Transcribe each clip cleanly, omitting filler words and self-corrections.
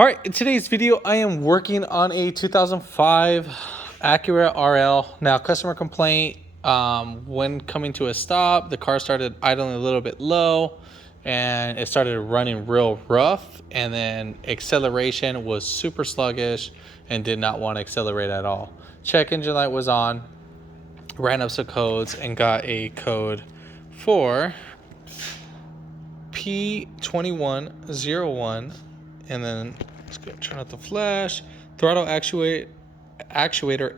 All right, in today's video, I am working on a 2005 Acura RL. Now, customer complaint, when coming to a stop, the car started idling a little bit low and it started running real rough, and then acceleration was super sluggish and did not want to accelerate at all. Check engine light was on, ran up some codes and got a code for P2101, and then let's go turn out the flash, throttle actuator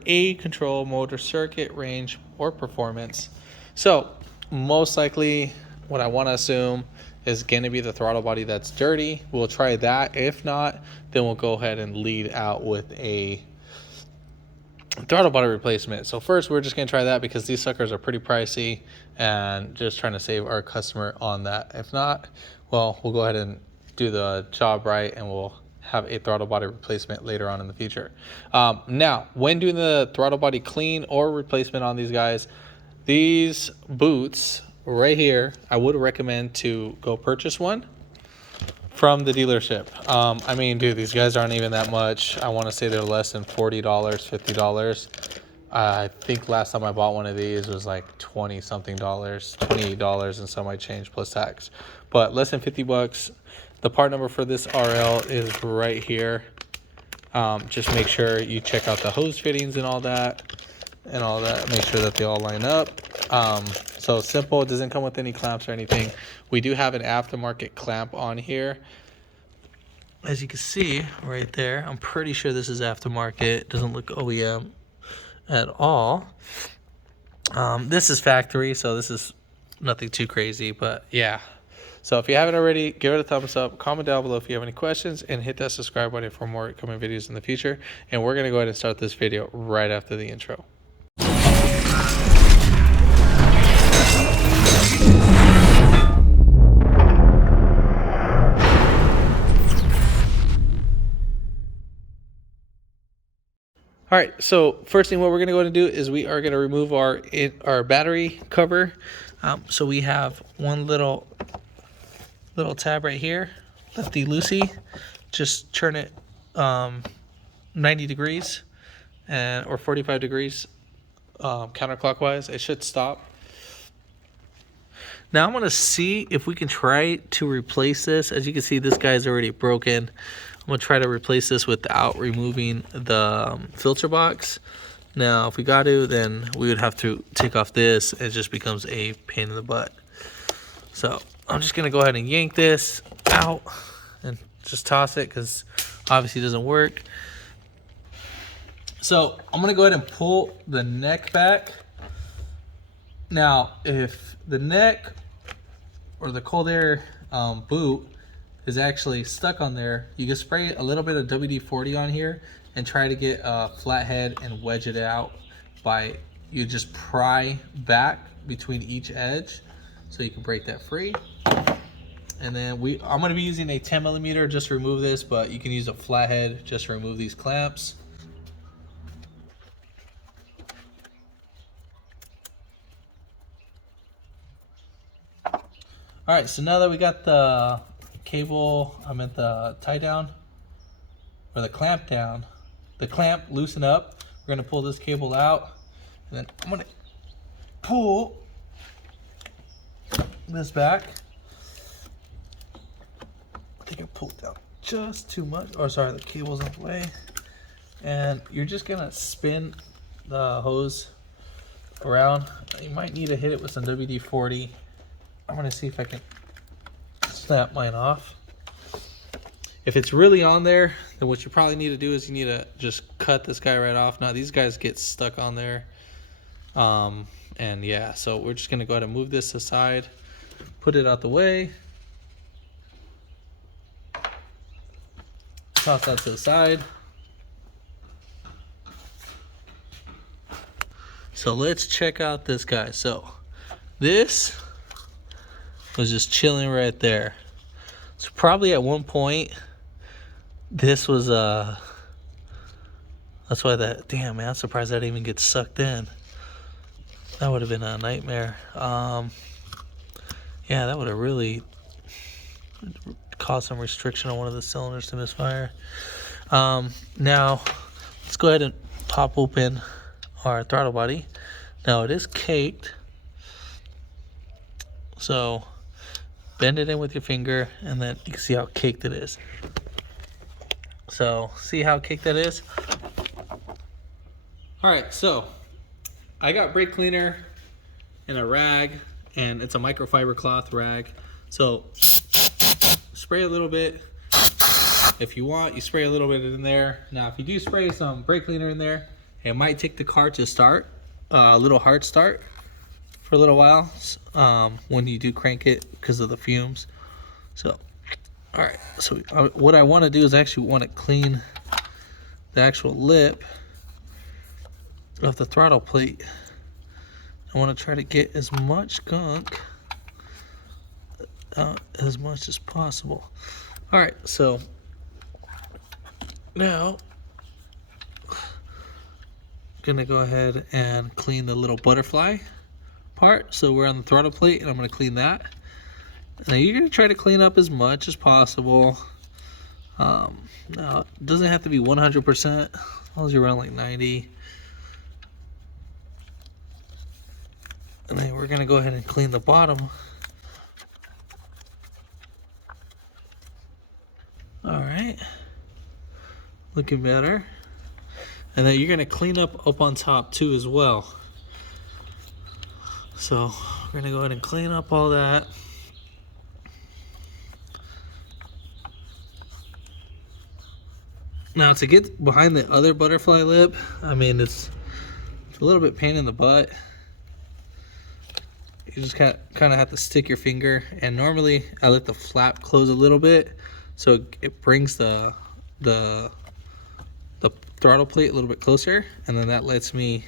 A, control motor circuit, range or performance. So most likely what I want to assume is going to be the throttle body that's dirty. We'll try that. If not, then we'll go ahead and lead out with a throttle body replacement. So first, we're just going to try that because these suckers are pretty pricey, and just trying to save our customer on that. If not, well, we'll go ahead and do the job right and we'll have a throttle body replacement later on in the future. Now, when doing the throttle body clean or replacement on these guys, these boots right here, I would recommend to go purchase one from the dealership. I mean, dude, these guys aren't even that much. I want to say they're less than $40, $50. I think last time I bought one of these was like 20 something dollars, $28 and some I changed plus tax, but less than 50 bucks. The part number for this RL is right here. Just make sure you check out the hose fittings and all that, make sure that they all line up. So simple, it doesn't come with any clamps or anything. We do have an aftermarket clamp on here, as you can see right there. I'm pretty sure this is aftermarket. It doesn't look OEM at all. This is factory, so this is nothing too crazy, but yeah. So if you haven't already, give it a thumbs up, comment down below if you have any questions, and hit that subscribe button for more upcoming videos in the future. And we're going to go ahead and start this video right after the intro. All right, so first thing what we're gonna go ahead and do is we are gonna remove our battery cover. So we have one little tab right here, lefty loosey. Just turn it 90 degrees or 45 degrees counterclockwise. It should stop. Now I'm gonna see if we can try to replace this. As you can see, this guy's already broken. I'm gonna try to replace this without removing the filter box. Now, if we got to, then we would have to take off this. It just becomes a pain in the butt. So I'm just gonna go ahead and yank this out and just toss it because obviously it doesn't work. So I'm gonna go ahead and pull the neck back. Now, if the neck or the cold air boot is actually stuck on there, you can spray a little bit of WD-40 on here and try to get a flat head and wedge it out by you just pry back between each edge so you can break that free. And then I'm going to be using a 10 millimeter just to remove this, but you can use a flat head just to remove these clamps. All right, so now that we got the cable, the tie down or the clamp down, the clamp loosen up, we're gonna pull this cable out, and then I'm gonna pull this back. I think I pulled down just too much, or sorry, the cable's in the way. And you're just gonna spin the hose around. You might need to hit it with some WD-40. I'm gonna see if I can snap mine off. If it's really on there, then what you probably need to do is you need to just cut this guy right off. Now these guys get stuck on there. And yeah, so we're just gonna go ahead and move this aside, put it out the way, toss that to the side. So let's check out this guy. So this was just chilling right there. So probably at one point this was that's why damn man, I'm surprised that even gets sucked in. That would have been a nightmare. Yeah, that would have really cause some restriction on one of the cylinders to misfire. Now let's go ahead and pop open our throttle body. Now it is caked, so bend it in with your finger and then you can see how caked it is. So see how caked that is? All right, so I got brake cleaner in a rag, and it's a microfiber cloth rag. So spray a little bit. If you want, you spray a little bit in there. Now, if you do spray some brake cleaner in there, it might take the car to start, a little hard start for a little while when you do crank it because of the fumes. So, all right, so what I want to do is actually want to clean the actual lip of the throttle plate. I want to try to get as much gunk out as much as possible. All right, so now I'm gonna go ahead and clean the little butterfly part. So we're on the throttle plate, and I'm gonna clean that. Now you're gonna try to clean up as much as possible. Now it doesn't have to be 100%, as long as you're around like 90. And then we're gonna go ahead and clean the bottom. All right, looking better. And then you're gonna clean up on top too as well. So we're gonna go ahead and clean up all that. Now to get behind the other butterfly lip, I mean, it's a little bit pain in the butt. You just kind of have to stick your finger, and normally I let the flap close a little bit, so it brings the throttle plate a little bit closer, and then that lets me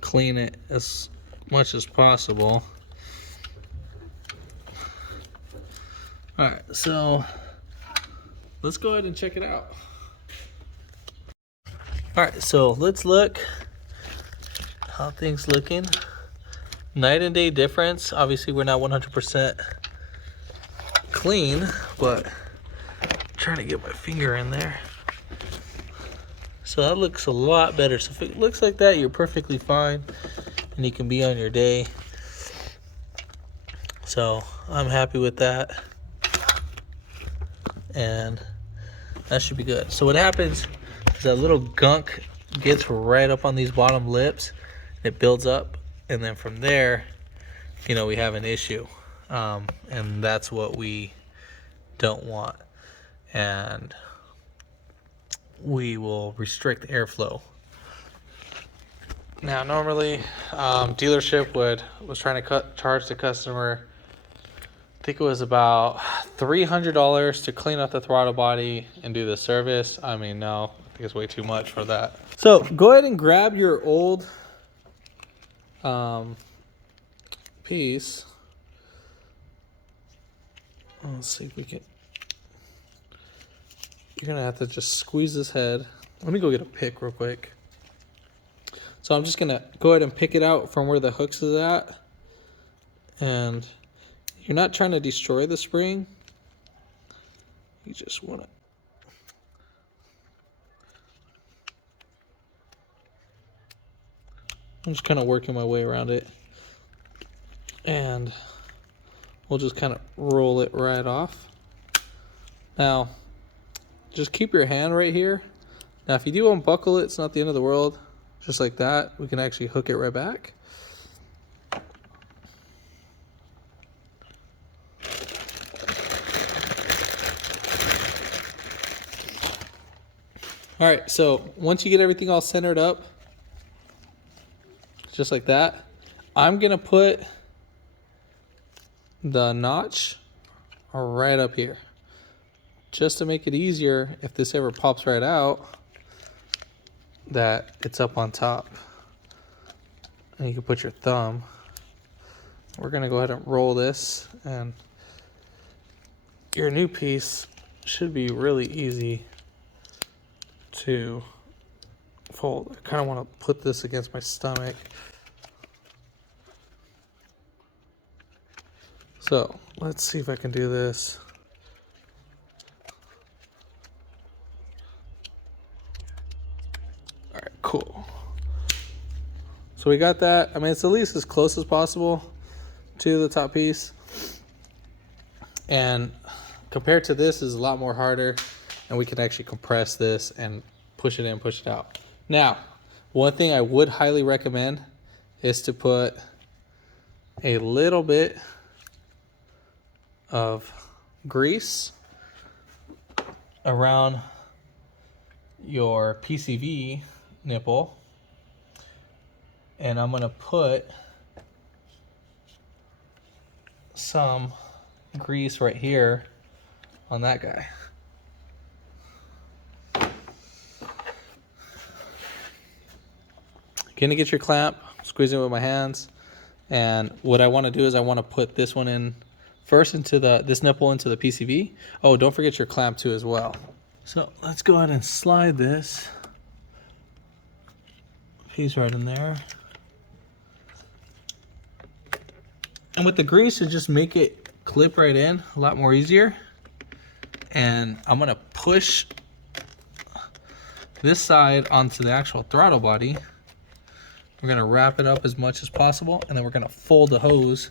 clean it as much as possible. All right, so let's go ahead and check it out. All right, so let's look how things looking. Night and day difference. Obviously we're not 100% clean, but I'm trying to get my finger in there. So that looks a lot better. So if it looks like that, you're perfectly fine and you can be on your day. So I'm happy with that, and that should be good. So what happens is that little gunk gets right up on these bottom lips, it builds up, and then from there, you know, we have an issue, and that's what we don't want, and we will restrict airflow. Now normally dealership was trying to charge the customer, I think it was about $300 to clean up the throttle body and do the service. I mean, no, I think it's way too much for that. So go ahead and grab your old piece. Let's see if we can. You're gonna have to just squeeze this head. Let me go get a pick real quick. So I'm just gonna go ahead and pick it out from where the hooks is at, and you're not trying to destroy the spring. You just want to. I'm just kind of working my way around it, and we'll just kind of roll it right off. Now, just keep your hand right here. Now, if you do unbuckle it, it's not the end of the world. Just like that, we can actually hook it right back. All right, so once you get everything all centered up, just like that, I'm gonna put the notch right up here, just to make it easier if this ever pops right out, that it's up on top. And you can put your thumb. We're gonna go ahead and roll this, and your new piece should be really easy to fold. I kind of want to put this against my stomach. So let's see if I can do this. So we got that. I mean, it's at least as close as possible to the top piece. And compared to this, is a lot more harder. And we can actually compress this and push it in, push it out. Now, one thing I would highly recommend is to put a little bit of grease around your PCV nipple, and I'm gonna put some grease right here on that guy. Gonna get your clamp, squeeze it with my hands, and what I want to do is I want to put this one in first into this nipple into the PCV. Oh, don't forget your clamp too as well. So let's go ahead and slide this piece right in there. And with the grease, it just make it clip right in a lot more easier. And I'm gonna push this side onto the actual throttle body. We're gonna wrap it up as much as possible, and then we're gonna fold the hose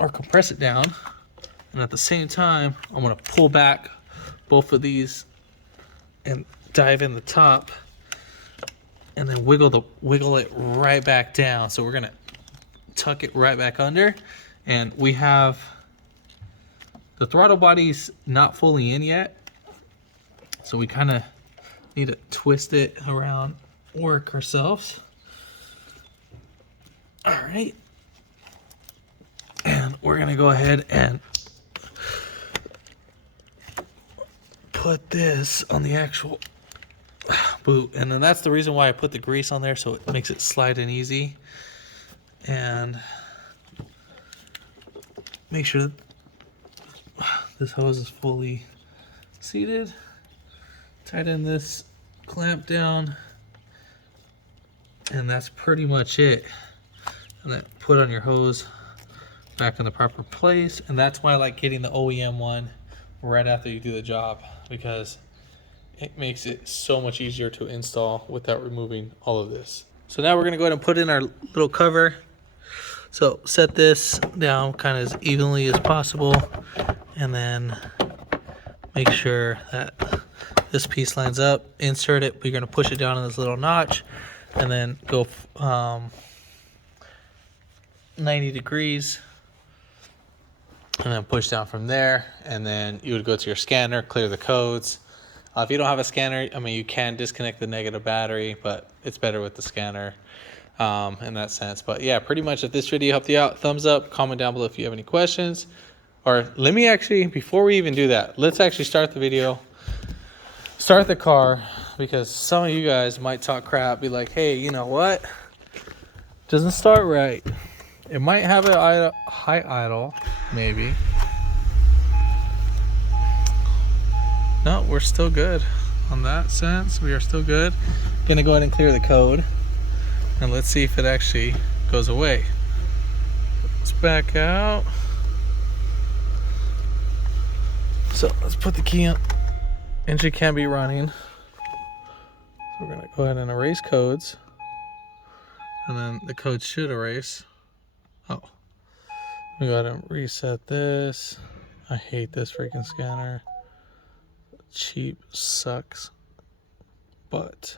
or compress it down. And at the same time, I'm gonna pull back both of these and dive in the top, and then wiggle it right back down. So we're gonna tuck it right back under, and we have the throttle body's not fully in yet, so we kind of need to twist it around, work ourselves. All right, and we're gonna go ahead and put this on the actual boot, and then that's the reason why I put the grease on there, so it makes it slide in easy. And make sure that this hose is fully seated. Tighten this clamp down, and that's pretty much it. And then put on your hose back in the proper place. And that's why I like getting the OEM one right after you do the job, because it makes it so much easier to install without removing all of this. So now we're gonna go ahead and put in our little cover. So set this down kind of as evenly as possible, and then make sure that this piece lines up. Insert it, but you're gonna push it down in this little notch, and then go 90 degrees, and then push down from there. And then you would go to your scanner, clear the codes. If you don't have a scanner, I mean, you can disconnect the negative battery, but it's better with the scanner in that sense. But yeah, pretty much if this video helped you out, thumbs up, comment down below if you have any questions. Or let me actually, before we even do that, let's actually start the video, start the car, because some of you guys might talk crap, be like, hey, you know what? Doesn't start right. It might have a high idle, maybe. No, we're still good on that sense. We are still good. Gonna go ahead and clear the code, and let's see if it actually goes away. Let's back out. So let's put the key in. Engine can be running. So we're gonna go ahead and erase codes, and then the code should erase. Oh, we go ahead and reset this. I hate this freaking scanner. Cheap, sucks, but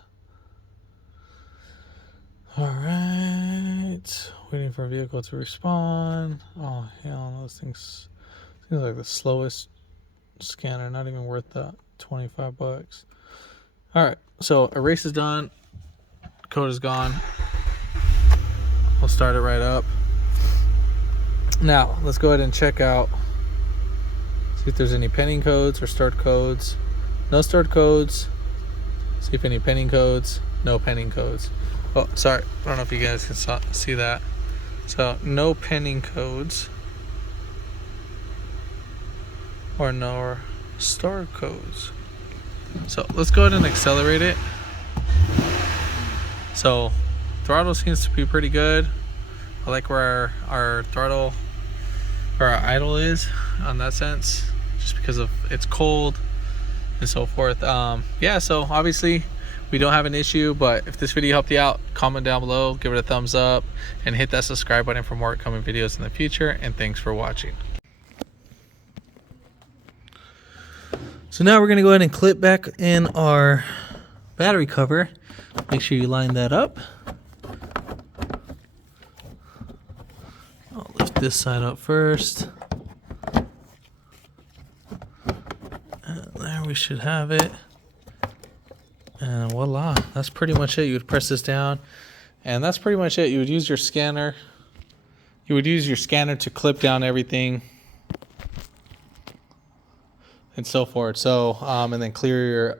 all right. Waiting for a vehicle to respond. Oh hell, those things seems like the slowest scanner. Not even worth that $25. All right, so erase is done. Code is gone. We'll start it right up. Now let's go ahead and check out, see if there's any pending codes or start codes. No start codes. See if any pending codes. No pending codes. Oh, sorry, I don't know if you guys can see that. So no pending codes or no start codes. So let's go ahead and accelerate it. So throttle seems to be pretty good. I like where our throttle or our idle is on that sense, just because of it's cold and so forth. Yeah, so obviously we don't have an issue. But if this video helped you out, comment down below, give it a thumbs up, and hit that subscribe button for more upcoming videos in the future. And thanks for watching. So now we're going to go ahead and clip back in our battery cover. Make sure you line that up. I'll lift this side up first. And there we should have it. And voila, that's pretty much it. You would press this down, and that's pretty much it. You would use your scanner. You would use your scanner to clip down everything and so forth. So, and then clear your